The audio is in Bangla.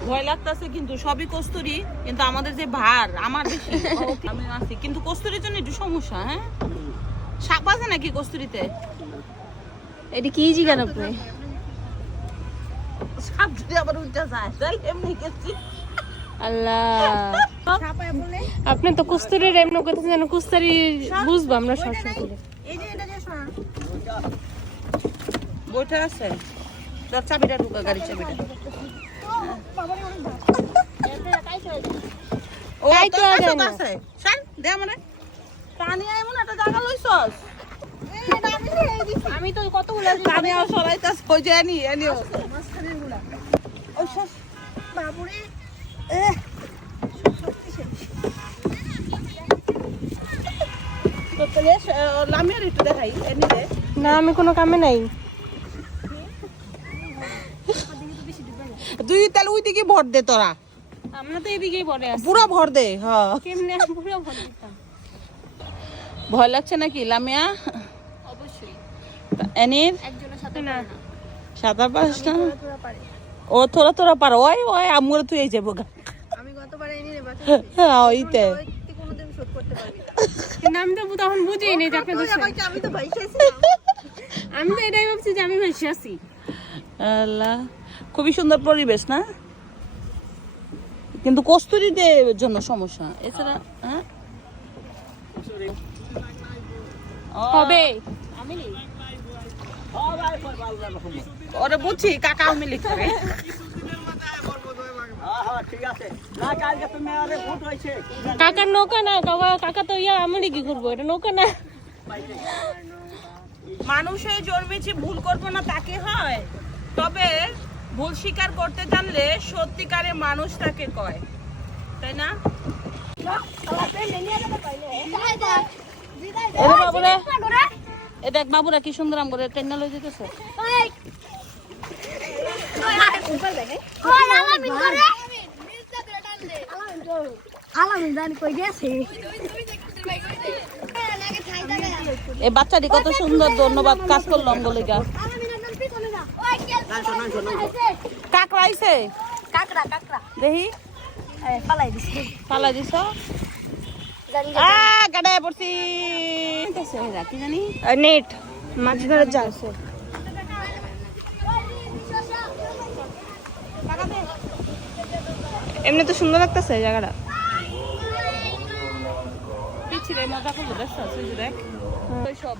ভয় লাগতেছে কিন্তু সবই কস্তুরি কিন্তু আমাদের যে ভার আমার বেশি। আমি আছি। কিন্তু কস্তুরির জন্য একটু সমস্যা হ্যাঁ? সাপ আছে নাকি কস্তুরিতে? এটা কি জিগান আপনি? সাপ যদি আবার উঠতে যায় তাহলে এমনি গেছি। আল্লাহ। আপনি তো কুস্তুরির এমন করতেছেন কুস্তারি বুঝব আমরা সবসময় করে বইটা আছে। তোর চাবিটা ঢুকা গাড়ির চাবিটা ও তো। আছে ছাড় দে আমারে। প্রাণী এমন একটা জায়গা লইছস? আমি তো কতগুলো আর সরাইতাস কই ওই শস এ না আমি কোনো কামে নাই। তুই তাহলে ওই দিকে ভর দে তোরা। আমরা তো এদিকেই পরে আছি। পুরো ভর দে হ্যাঁ। কেমনে পুরো ভরে দিতাম। ভয় লাগছে নাকি লামিয়া? অবশ্যই। এনির একজনের সাথে না। পাস না? ও থোড়া থোড়া পারো। ওই ওই আমগুলো তুই এই যাব আমি গতবার এনে বাচ্চা হ্যাঁ ওইতে। কোনোদিন শোধ করতে পারবি কিন্তু আমি তো তখন বুঝিই নি যে আপনি আমি তো ভাইসাছি আমি তো এটাই ভাবছি যে আমি ভেসে আছি আল্লাহ। খুবই সুন্দর পরিবেশ না? কিন্তু কস্তুরিদের জন্য সমস্যা। এছাড়া হ্যাঁ? হবে আমি? ওরে বুঝছি কাকা মিলি করে কাকার নৌকা না কাকা কাকা তো ইয়া আমি কি করব? এটা নৌকা না। মানুষে জন্মেছে ভুল করব না তাকে হয়। তবে ভুল স্বীকার করতে জানলে সত্যিকারে মানুষ তাকে কয়। তাই না? এ দেখ বাবুরা কি সুন্দর আম করে ট্রেন লই যেতেছে। বাচ্চাটি কত সুন্দর ধন্যবাদ কাজ করল অঙ্গলিকা। কাকড়া আইছে? কাকড়া কাকড়া। দেখি পালাই দিছে। পালা দিছ? গাড়ায় পড়ছি। কি জানি নেট মাছ ধরে এমনি তো সুন্দর লাগতেছে জায়গাটা। পিছিয়ে মজা করব দেখ। সব।